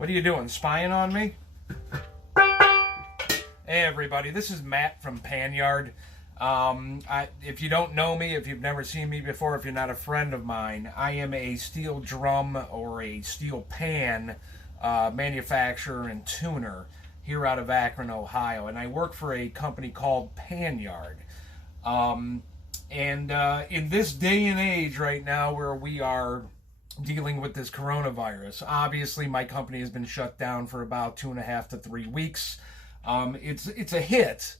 What are you doing, spying on me? Hey everybody, this is Matt from Panyard. If you don't know me, if you've never seen me before, if you're not a friend of mine, I am a steel drum or a steel pan manufacturer and tuner here out of Akron, Ohio. And I work for a company called Panyard. In this day and age right now where we are dealing with this coronavirus, obviously my company has been shut down for about 2.5 to 3 weeks. It's a hit,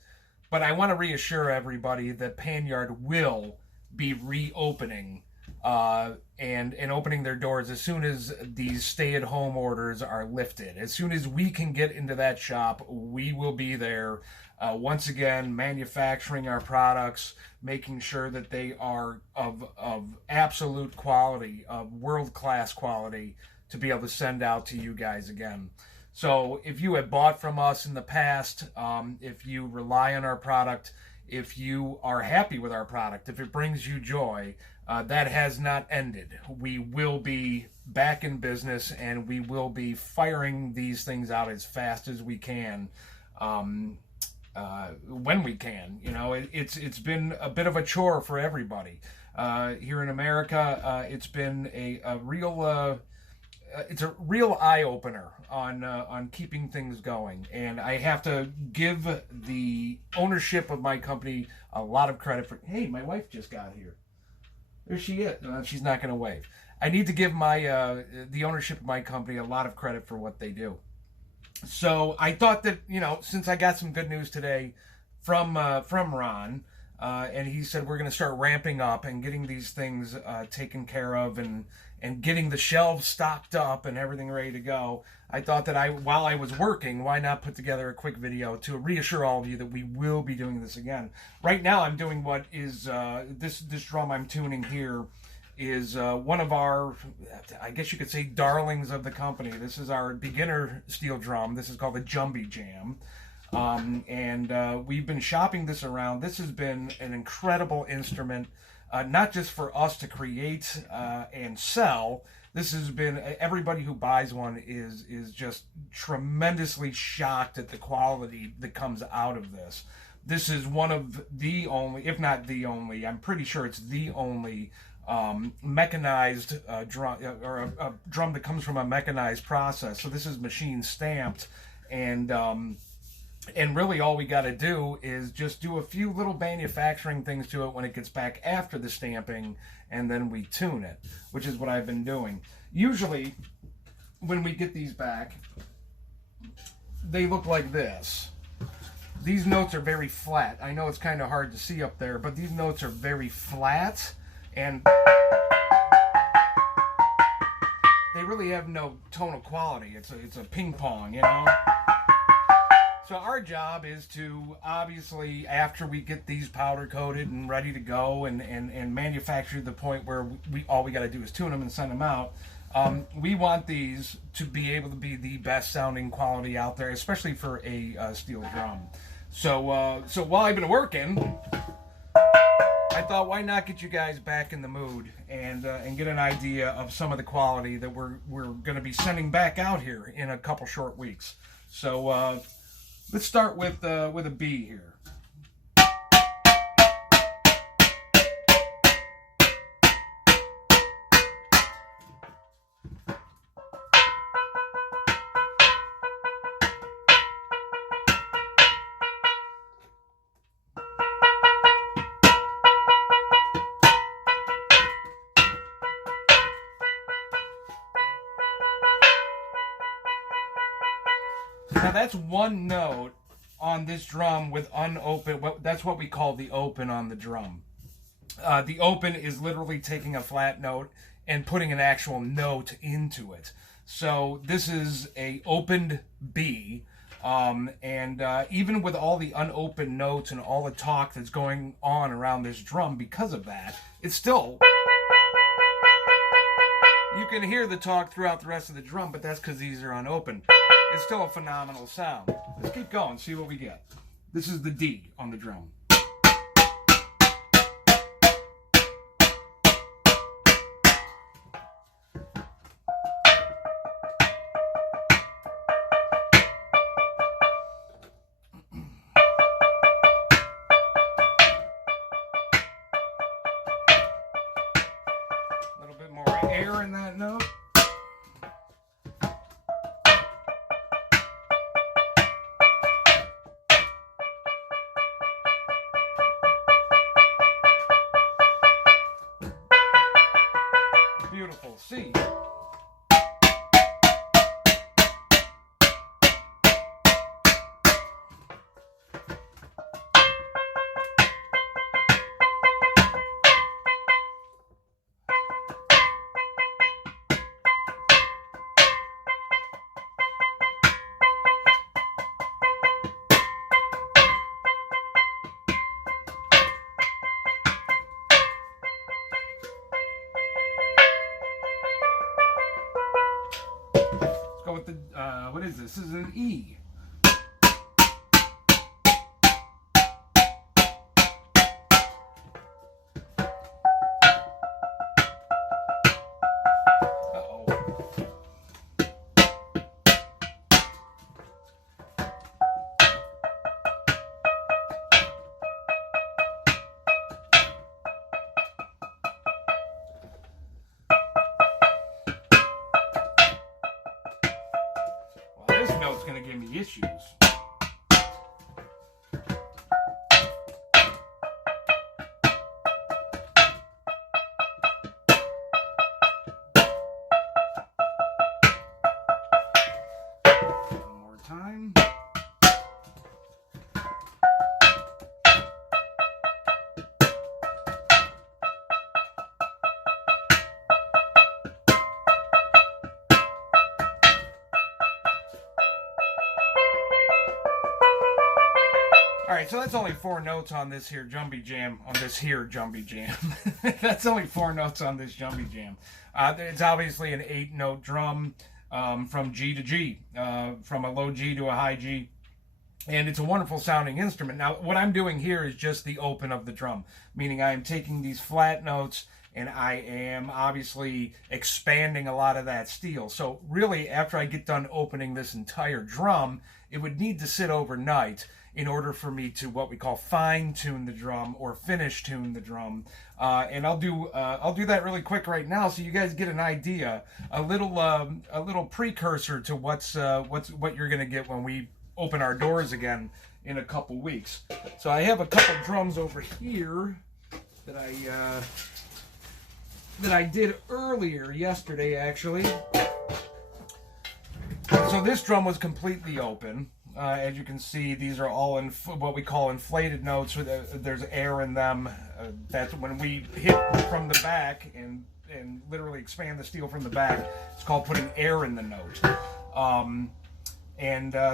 but I want to reassure everybody that Panyard will be reopening and opening their doors as soon as these stay-at-home orders are lifted. As soon as we can get into that shop, we will be there once again, manufacturing our products, making sure that they are of absolute quality, of world-class quality, to be able to send out to you guys again. So if you have bought from us in the past, if you rely on our product, if you are happy with our product, if it brings you joy, that has not ended. We will be back in business, and we will be firing these things out as fast as we can, when we can. You know, it's been a bit of a chore for everybody. Here in America, it's been a real... it's a real eye-opener on keeping things going, and I have to give the ownership of my company a lot of credit for... Hey, my wife just got here. There she is. She's not going to wave. I need to give my the ownership of my company a lot of credit for what they do. So I thought that, you know, since I got some good news today from Ron, and he said we're going to start ramping up and getting these things taken care of and getting the shelves stocked up and everything ready to go, I thought that while I was working, why not put together a quick video to reassure all of you that we will be doing this again. Right now I'm doing what is, this drum I'm tuning here is one of our, I guess you could say, darlings of the company. This is our beginner steel drum. This is called the Jumbie Jam. We've been shopping this around. This has been an incredible instrument, not just for us to create and sell. This has been, everybody who buys one is just tremendously shocked at the quality that comes out of this. This is one of the only, if not the only, I'm pretty sure it's the only mechanized drum, or a drum that comes from a mechanized process. So this is machine stamped, and really all we got to do is just do a few little manufacturing things to it when it gets back after the stamping, and then we tune it, which is what I've been doing. Usually when we get these back, they look like this. These notes are very flat. I know it's kind of hard to see up there, but these notes are very flat, and they really have no tonal quality. It's a ping pong, you know? So our job is to, obviously, after we get these powder coated and ready to go and manufactured to the point where all we got to do is tune them and send them out, we want these to be able to be the best sounding quality out there, especially for a steel drum. So while I've been working, I thought, why not get you guys back in the mood and get an idea of some of the quality that we're going to be sending back out here in a couple short weeks. So let's start with a B here. Now that's one note on this drum with unopened. That's what we call the open on the drum. The open is literally taking a flat note and putting an actual note into it. So this is a opened B, even with all the unopened notes and all the talk that's going on around this drum, because of that, it's still... You can hear the talk throughout the rest of the drum, but that's because these are unopened. It's still a phenomenal sound. Let's keep going, see what we get. This is the D on the drum. air in that note. Beautiful. C. Go with the, what is this? This is an E. Uh-oh. Well, this note's going to give me issues. One more time. All right, so that's only 4 notes on this here jumbie jam. That's only 4 notes on this jumbie jam. It's obviously an 8-note drum from G to G, from a low G to a high G. And it's a wonderful sounding instrument. Now, what I'm doing here is just the open of the drum, meaning I am taking these flat notes and I am obviously expanding a lot of that steel. So really, after I get done opening this entire drum, it would need to sit overnight in order for me to what we call fine tune the drum or finish tune the drum. And I'll do that really quick right now, so you guys get an idea, a little precursor to what you're gonna get when we open our doors again in a couple weeks. So I have a couple drums over here that I did earlier yesterday, actually. So this drum was completely open. As you can see, these are all in what we call inflated notes. There's air in them. That's when we hit from the back and literally expand the steel from the back. It's called putting air in the note.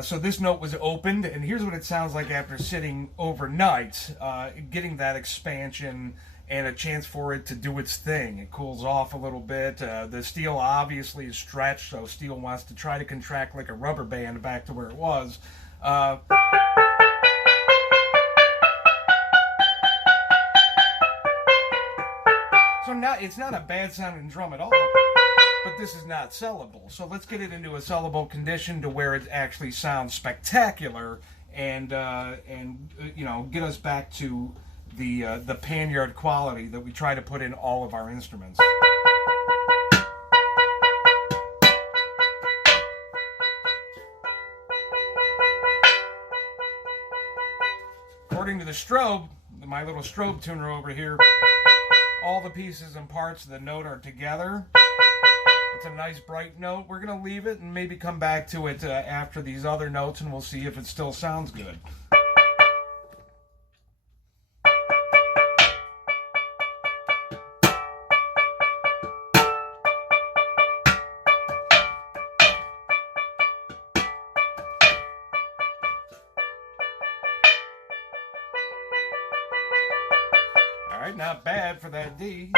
So this note was opened, and here's what it sounds like after sitting overnight, getting that expansion and a chance for it to do its thing. It cools off a little bit. The steel obviously is stretched, so steel wants to try to contract like a rubber band back to where it was. So now it's not a bad sounding drum at all, but this is not sellable. So let's get it into a sellable condition to where it actually sounds spectacular and you know, get us back to the Panyard quality that we try to put in all of our instruments. According to the strobe, my little strobe tuner over here, all the pieces and parts of the note are together. It's a nice bright note. We're going to leave it and maybe come back to it after these other notes, and we'll see if it still sounds good. All right, not bad for that D.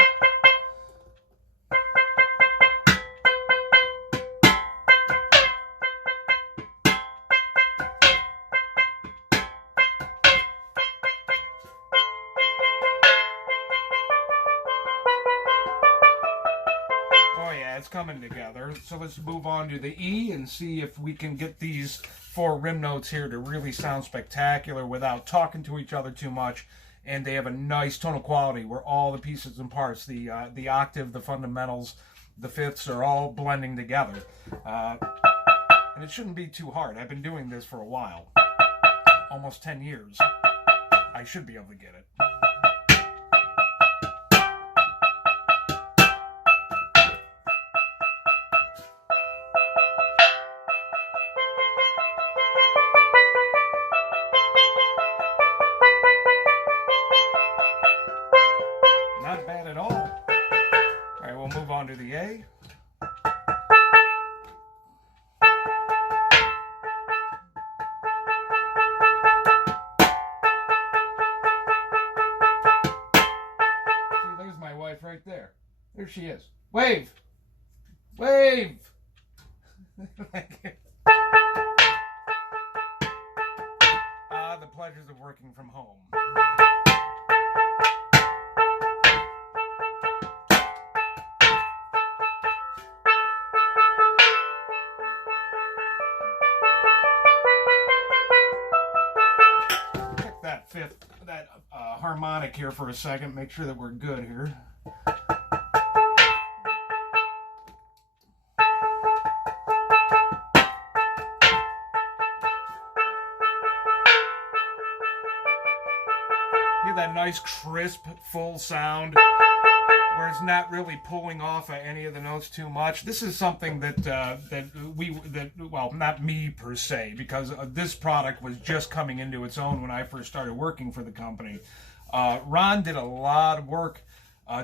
Oh yeah, it's coming together. So let's move on to the E and see if we can get these 4 rim notes here to really sound spectacular without talking to each other too much and they have a nice tonal quality where all the pieces and parts, the octave, the fundamentals, the fifths are all blending together. And it shouldn't be too hard. I've been doing this for a while, almost 10 years. I should be able to get it. Not bad at all. All right, we'll move on to the A. Right there. There she is. Wave! Wave! The pleasures of working from home. Check that fifth, that harmonic here for a second. Make sure that we're good here. Hear that nice, crisp, full sound where it's not really pulling off any of the notes too much. This is something well, not me per se, because this product was just coming into its own when I first started working for the company. Ron did a lot of work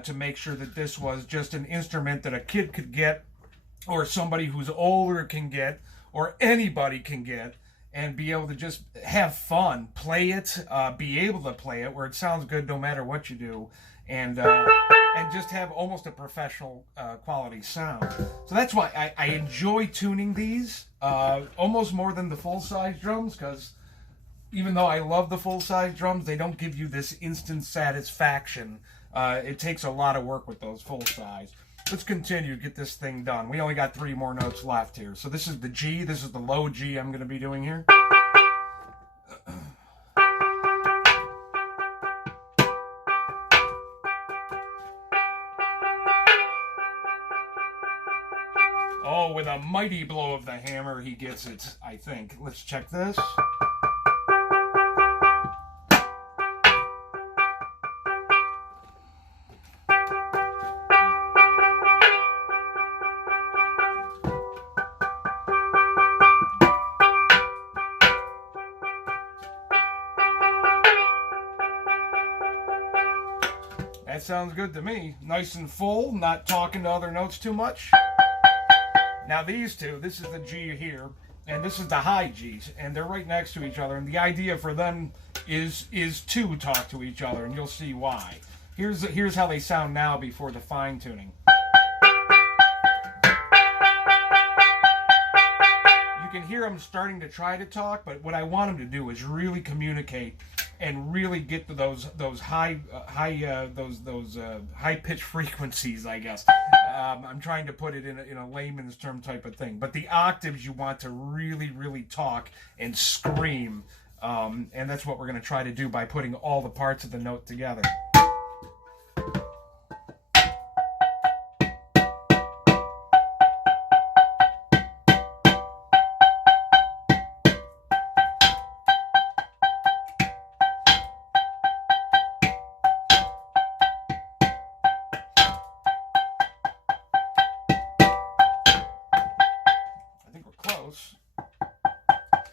to make sure that this was just an instrument that a kid could get, or somebody who's older can get, or anybody can get, and be able to just have fun, play it, be able to play it where it sounds good no matter what you do, and just have almost a professional quality sound. So that's why I enjoy tuning these almost more than the full-size drums, because even though I love the full-size drums, they don't give you this instant satisfaction. It takes a lot of work with those full-size. Let's continue, get this thing done. We only got 3 more notes left here. So this is the G, this is the low G I'm going to be doing here. Oh, with a mighty blow of the hammer, he gets it, I think. Let's check this. That sounds good to me. Nice and full, not talking to other notes too much. Now these two, this is the G here, and this is the high G's, and they're right next to each other, and the idea for them is to talk to each other, and you'll see why. Here's how they sound now before the fine tuning. You can hear them starting to try to talk, but what I want them to do is really communicate and really get to those high pitch frequencies, I guess. I'm trying to put it in a layman's term type of thing. But the octaves you want to really talk and scream, and that's what we're going to try to do by putting all the parts of the note together.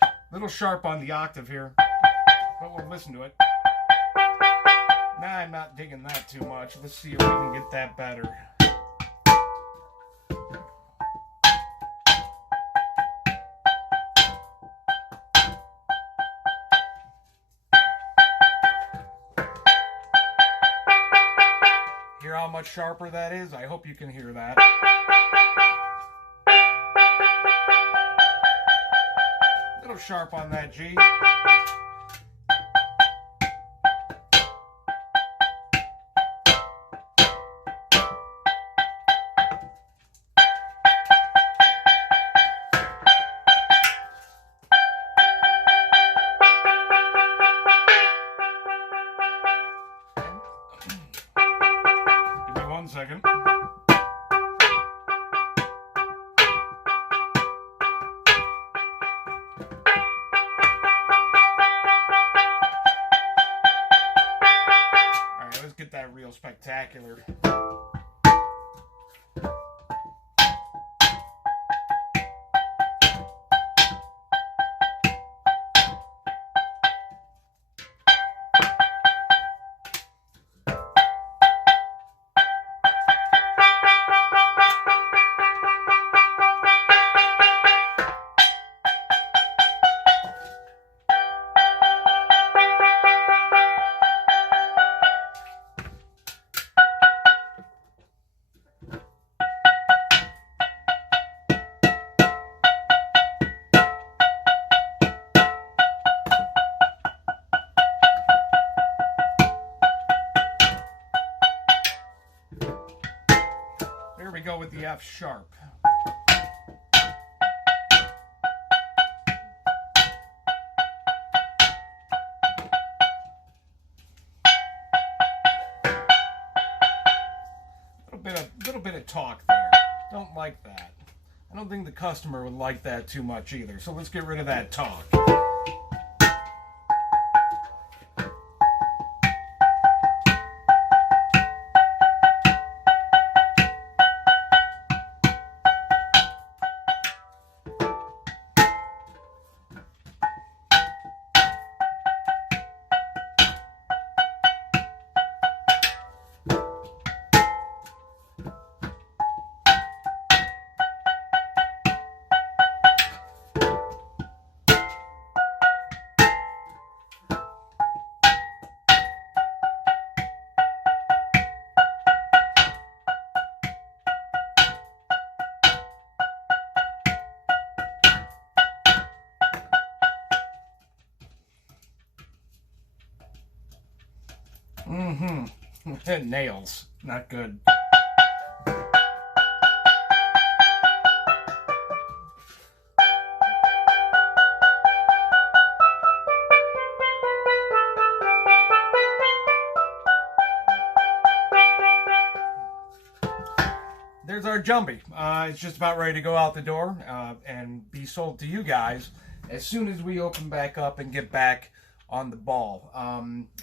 A little sharp on the octave here, but we'll listen to it. Nah, I'm not digging that too much. Let's see if we can get that better. Hear how much sharper that is? I hope you can hear that. A little sharp on that G. spectacular. There we go with the F sharp. Little bit of talk there. Don't like that. I don't think the customer would like that too much either. So let's get rid of that talk. Nails. Not good. There's our Jumbie. It's just about ready to go out the door and be sold to you guys as soon as we open back up and get back on the ball.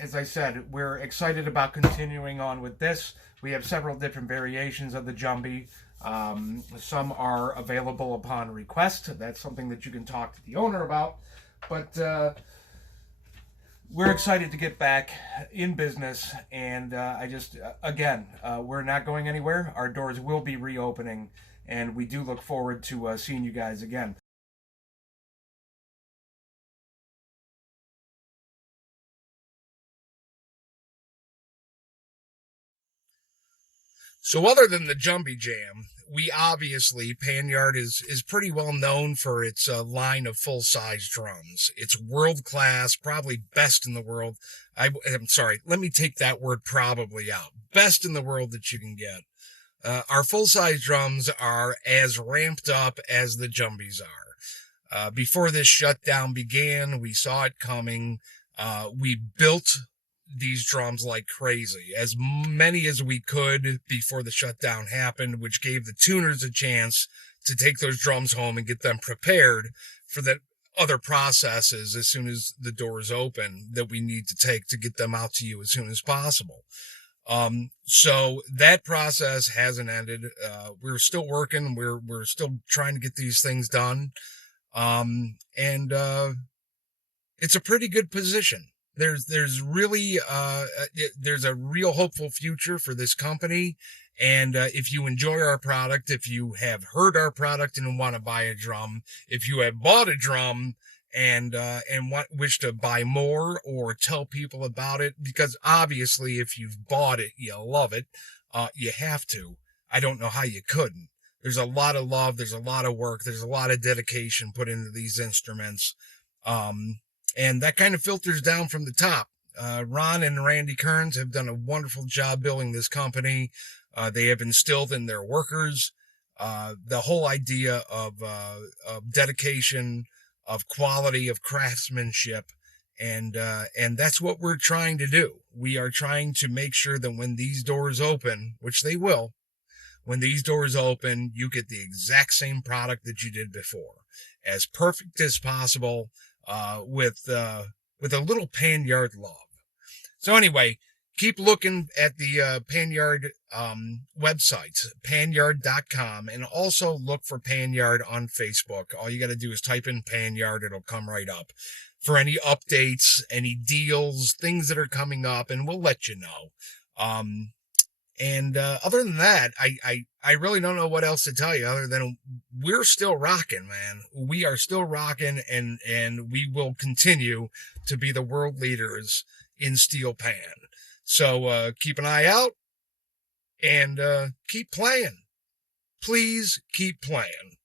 As I said, we're excited about continuing on with this. We have several different variations of the Jumbie. Some are available upon request. That's something that you can talk to the owner about. But we're excited to get back in business, and again, we're not going anywhere. Our doors will be reopening, and we do look forward to seeing you guys again. So other than the Jumbie Jam, we obviously, Panyard is pretty well known for its line of full-size drums. It's world-class, probably best in the world. I'm sorry, let me take that word probably out. Best in the world that you can get. Our full-size drums are as ramped up as the Jumbies are. Before this shutdown began, we saw it coming. We built these drums like crazy, as many as we could before the shutdown happened, which gave the tuners a chance to take those drums home and get them prepared for the other processes as soon as the doors open that we need to take to get them out to you as soon as possible. So that process hasn't ended. We're still working. We're still trying to get these things done. And it's a pretty good position. There's really there's a real hopeful future for this company, and if you enjoy our product, if you have heard our product and want to buy a drum, if you have bought a drum and wish to buy more or tell people about it, because obviously if you've bought it, you love it, you have to. I don't know how you couldn't. There's a lot of love, there's a lot of work, there's a lot of dedication put into these instruments. And that kind of filters down from the top. Ron and Randy Kerns have done a wonderful job building this company. They have instilled in their workers the whole idea of dedication, of quality, of craftsmanship, and that's what we're trying to do. We are trying to make sure that when these doors open, which they will, when these doors open, you get the exact same product that you did before, as perfect as possible. With a little Panyard love. So anyway, keep looking at the Panyard websites, panyard.com, and also look for Panyard on Facebook. All you got to do is type in Panyard, it'll come right up for any updates, any deals, things that are coming up, and we'll let you know. And other than that, I really don't know what else to tell you other than we're still rocking, man. We are still rocking, and we will continue to be the world leaders in steel pan. So keep an eye out and keep playing. Please keep playing.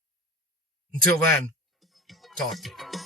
Until then, talk to you.